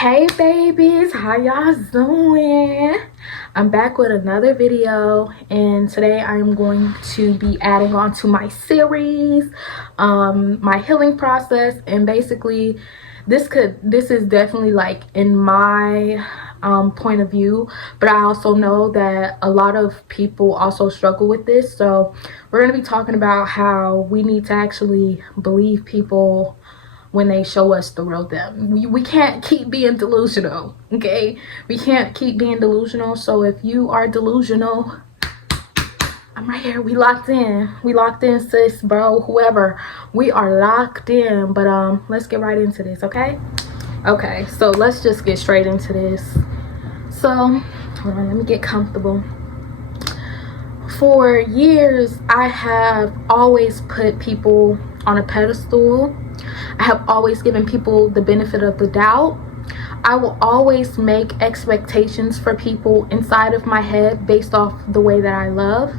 Hey babies, how y'all doing? I'm back with another video, and today I'm going to be adding on to my series, my healing process. And basically this is definitely like in my point of view, but I also know that a lot of people also struggle with this. So we're going to be talking about how we need to actually believe people when they show us the real them. We can't keep being delusional, okay? We can't keep being delusional. So if you are delusional, I'm right here. We locked in, sis, bro, whoever. We are locked in. But let's get right into this, okay? Okay, so let's just get straight into this. So hold on, let me get comfortable. For years, I have always put people on a pedestal. I have always given people the benefit of the doubt. I will always make expectations for people inside of my head based off the way that I love.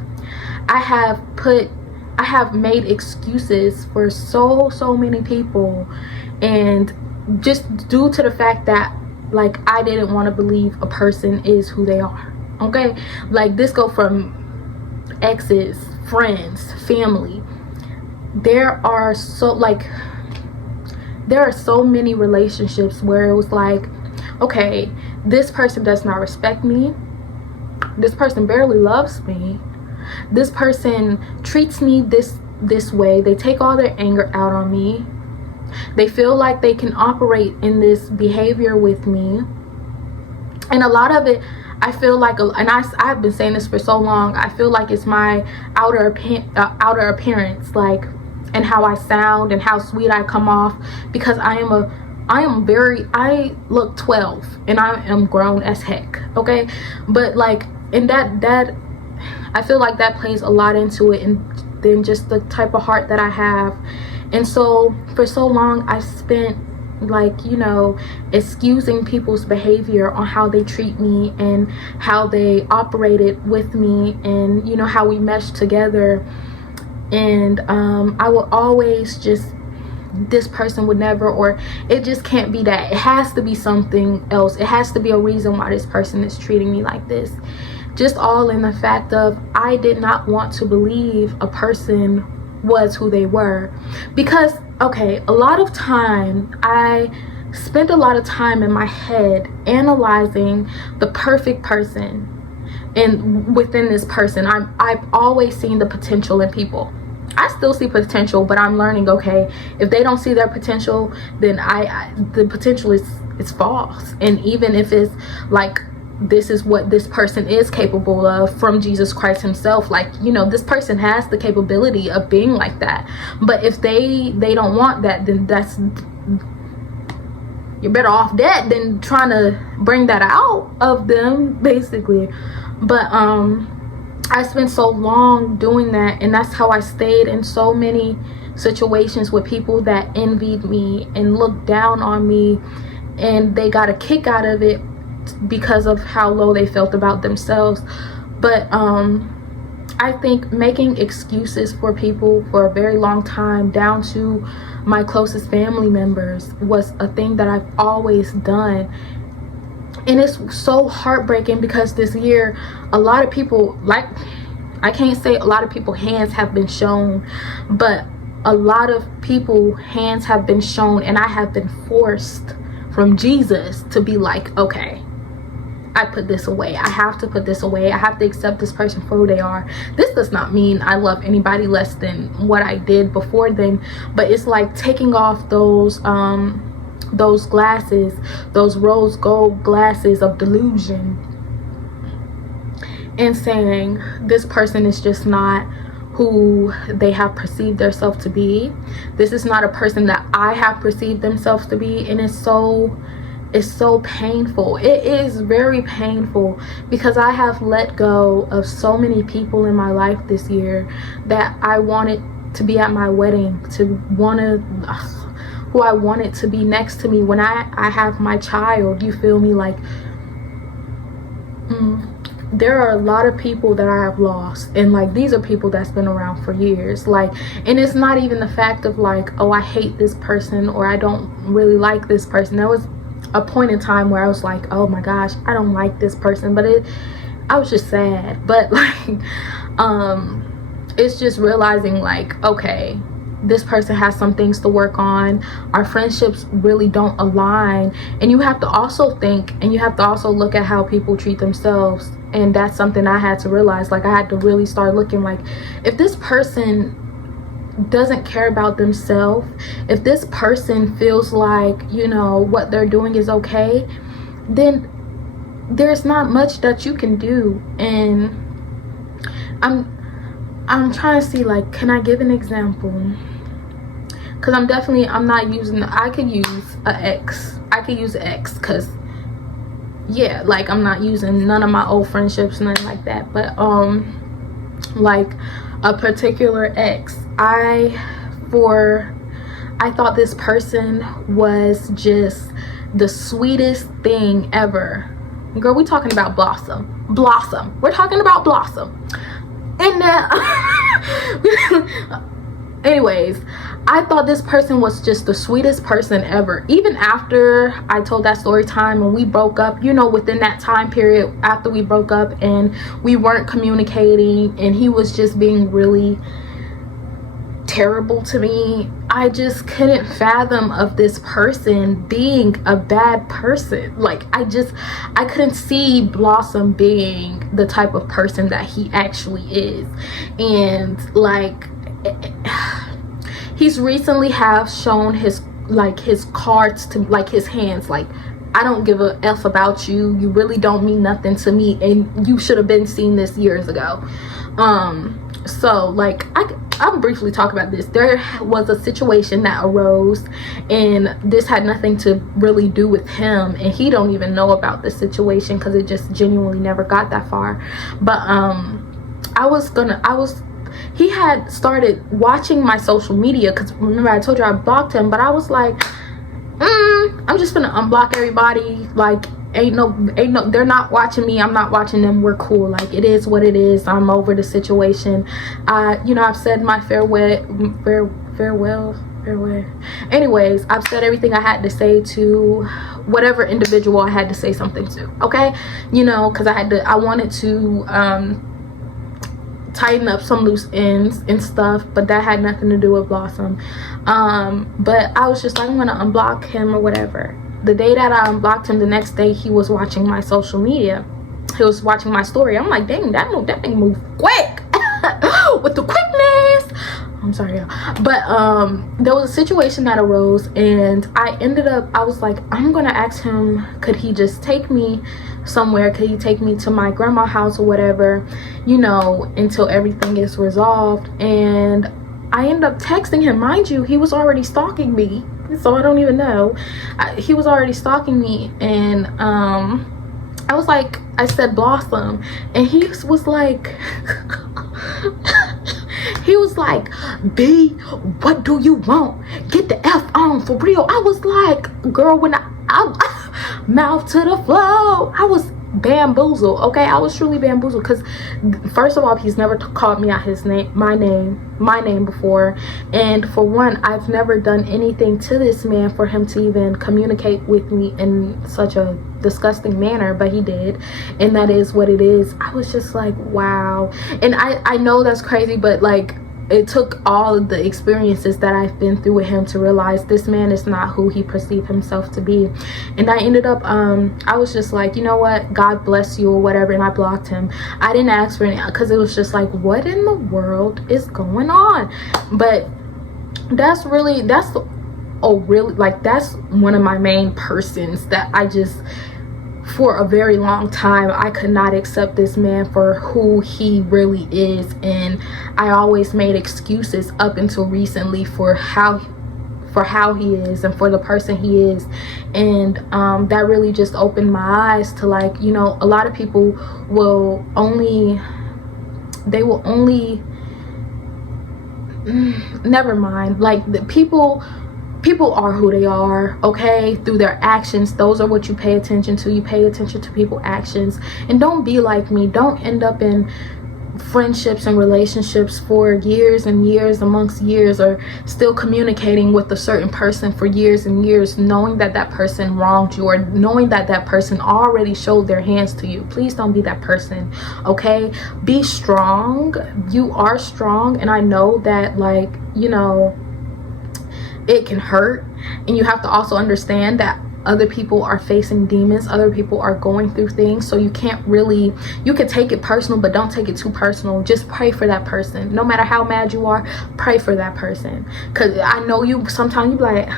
I have made excuses for so many people, and just due to the fact that like I didn't want to believe a person is who they are. Okay, like this go from exes, friends, family. There are so many relationships where it was like, okay, this person does not respect me, this person barely loves me, this person treats me this way, they take all their anger out on me, they feel like they can operate in this behavior with me. And a lot of it, I feel like, and I've been saying this for so long, I feel like it's my outer appearance, like, and how I sound and how sweet I come off, because I look 12 and I am grown as heck, okay? But like, and that I feel like that plays a lot into it, and then just the type of heart that I have. And so for so long I spent, like, you know, excusing people's behavior on how they treat me and how they operated with me, and you know how we meshed together. And I will always just, this person would never, or it just can't be that, it has to be something else, it has to be a reason why this person is treating me like this. Just all in the fact of I did not want to believe a person was who they were. Because okay, a lot of time I spent a lot of time in my head analyzing the perfect person, and within this person I've always seen the potential in people. I still see potential, but I'm learning, okay, if they don't see their potential, then the potential is false. And even if it's like, this is what this person is capable of from Jesus Christ himself, like, you know, this person has the capability of being like that. But if they don't want that, then you're better off dead than trying to bring that out of them, basically. But I spent so long doing that, and that's how I stayed in so many situations with people that envied me and looked down on me, and they got a kick out of it because of how low they felt about themselves. But I think making excuses for people for a very long time, down to my closest family members, was a thing that I've always done. And it's so heartbreaking because this year a lot of people, like, I can't say a lot of people hands have been shown, but a lot of people hands have been shown, and I have been forced from Jesus to be like, okay, I put this away, I have to put this away, I have to accept this person for who they are. This does not mean I love anybody less than what I did before then, but it's like taking off those glasses, those rose gold glasses of delusion, and saying this person is just not who they have perceived themselves to be. This is not a person that I have perceived themselves to be. And it's so painful. It is very painful, because I have let go of so many people in my life this year that I wanted to be at my wedding, who I wanted to be next to me when I have my child. You feel me? Like, there are a lot of people that I have lost, and like, these are people that's been around for years. Like, and it's not even the fact of like, oh, I hate this person or I don't really like this person. There was a point in time where I was like, oh my gosh, I don't like this person. But I was just sad. But like it's just realizing like, okay, this person has some things to work on. Our friendships really don't align. And you have to also think, and you have to also look at how people treat themselves. And that's something I had to realize. Like, I had to really start looking like, if this person doesn't care about themselves, if this person feels like, you know, what they're doing is okay, then there's not much that you can do. And I'm trying to see, like, can I give an example? Because I'm not using, I could use an ex. I could use an ex because, yeah, like, I'm not using none of my old friendships, nothing like that. But, like, a particular ex, I thought this person was just the sweetest thing ever. Girl, we talking about Blossom. We're talking about Blossom. And anyways, I thought this person was just the sweetest person ever. Even after I told that story time and we broke up, you know, within that time period after we broke up and we weren't communicating and he was just being really terrible to me, I just couldn't fathom of this person being a bad person. Like, I couldn't see Blossom being the type of person that he actually is. And like, he's recently have shown his cards to, like, his hands, like, I don't give a F about you, you really don't mean nothing to me, and you should have been seeing this years ago. So like, I'll briefly talk about this. There was a situation that arose, and this had nothing to really do with him, and he don't even know about the situation because it just genuinely never got that far. But he had started watching my social media, because remember I told you I blocked him, but I was like, I'm just gonna unblock everybody. Like, ain't no, they're not watching me, I'm not watching them, we're cool. Like, it is what it is, I'm over the situation. You know, I've said my farewell. Anyways, I've said everything I had to say to whatever individual I had to say something to, okay? You know, because I wanted to tighten up some loose ends and stuff, but that had nothing to do with Blossom. But I was just like, I'm gonna unblock him or whatever. The day that I unblocked him, the next day he was watching my social media, he was watching my story. I'm like, dang, that thing moved quick with the quickness. I'm sorry, y'all. But there was a situation that arose, and I was like, I'm gonna ask him, could he just take me somewhere, could he take me to my grandma's house or whatever, you know, until everything is resolved. And I ended up texting him. Mind you, he was already stalking me, so I don't even know. He was already stalking me, and I was like, I said Blossom, and he was like he was like, B, what do you want? Get the F on for real. I was like, girl, when I mouth to the floor, I was bamboozled. Okay, I was truly bamboozled, because first of all, he's never called me out my name before, and for one, I've never done anything to this man for him to even communicate with me in such a disgusting manner, but he did, and that is what it is. I was just like, wow. And I know that's crazy, but like, it took all of the experiences that I've been through with him to realize this man is not who he perceived himself to be. And I ended up, I was just like, you know what, God bless you or whatever, and I blocked him. I didn't ask for any, because it was just like, what in the world is going on? But that's one of my main persons that I just, for a very long time, I could not accept this man for who he really is. And I always made excuses up until recently for how he is and for the person he is. And that really just opened my eyes to, like, you know, a lot of people will only never mind, like, the people are who they are, okay, through their actions. Those are what you pay attention to. You pay attention to people's actions. And don't be like me. Don't end up in friendships and relationships for years and years amongst years, or still communicating with a certain person for years and years, knowing that that person wronged you, or knowing that that person already showed their hands to you. Please don't be that person, okay? Be strong. You are strong, and I know that, like, you know, it can hurt, and you have to also understand that other people are facing demons, other people are going through things, so you can't really, you can take it personal, but don't take it too personal. Just pray for that person. No matter how mad you are, pray for that person, because I know you sometimes you be like,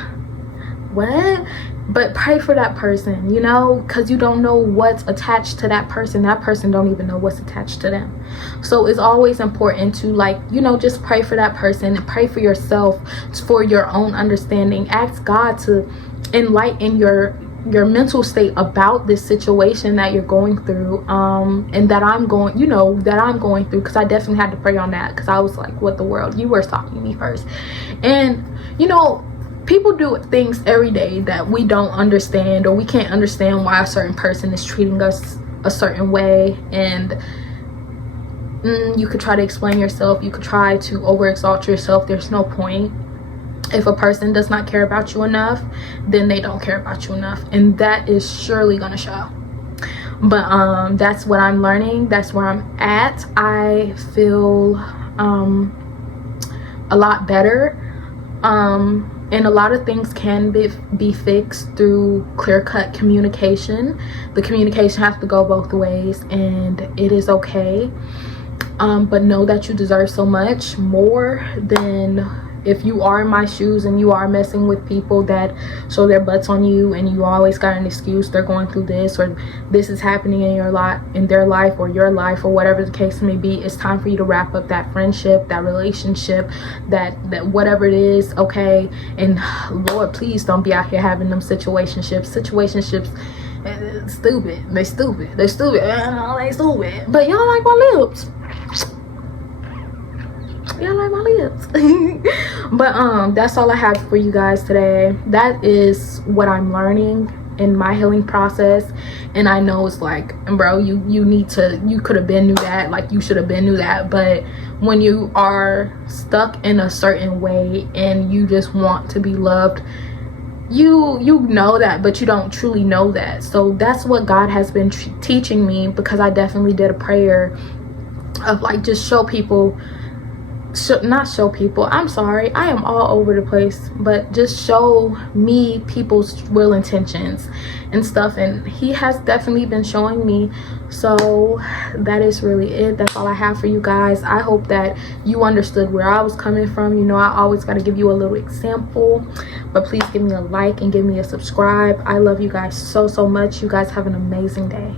what? But pray for that person, you know, because you don't know what's attached to that person. That person don't even know what's attached to them. So it's always important to, like, you know, just pray for that person and pray for yourself, for your own understanding. Ask God to enlighten your mental state about this situation that you're going through, and that I'm going, you know, that I'm going through, because I definitely had to pray on that, because I was like, what the world? You were stalking me first. And, you know, people do things every day that we don't understand, or we can't understand why a certain person is treating us a certain way. And you could try to explain yourself, you could try to overexalt yourself. There's no point. If a person does not care about you enough, then they don't care about you enough, and that is surely gonna show. But that's what I'm learning. That's where I'm at. I feel a lot better, and a lot of things can be fixed through clear-cut communication. The communication has to go both ways, and it is okay. But know that you deserve so much more than, if you are in my shoes and you are messing with people that show their butts on you, and you always got an excuse, they're going through this, or this is happening in your life, in their life, or your life, or whatever the case may be, it's time for you to wrap up that friendship, that relationship, that whatever it is, okay? And Lord, please don't be out here having them situationships. Stupid. They stupid. They stupid. But y'all like my lips. Y'all like my lips. But that's all I have for you guys today. That is what I'm learning in my healing process. And I know it's like, bro, you could have been knew that, like, you should have been knew that. But when you are stuck in a certain way and you just want to be loved, you know that, but you don't truly know that. So that's what God has been teaching me, because I definitely did a prayer of, like, just show people, not show people, I'm sorry, I am all over the place, but just show me people's real intentions and stuff. And he has definitely been showing me. So that is really it. That's all I have for you guys. I hope that you understood where I was coming from. You know, I always got to give you a little example, but please give me a like and give me a subscribe. I love you guys so much. You guys have an amazing day.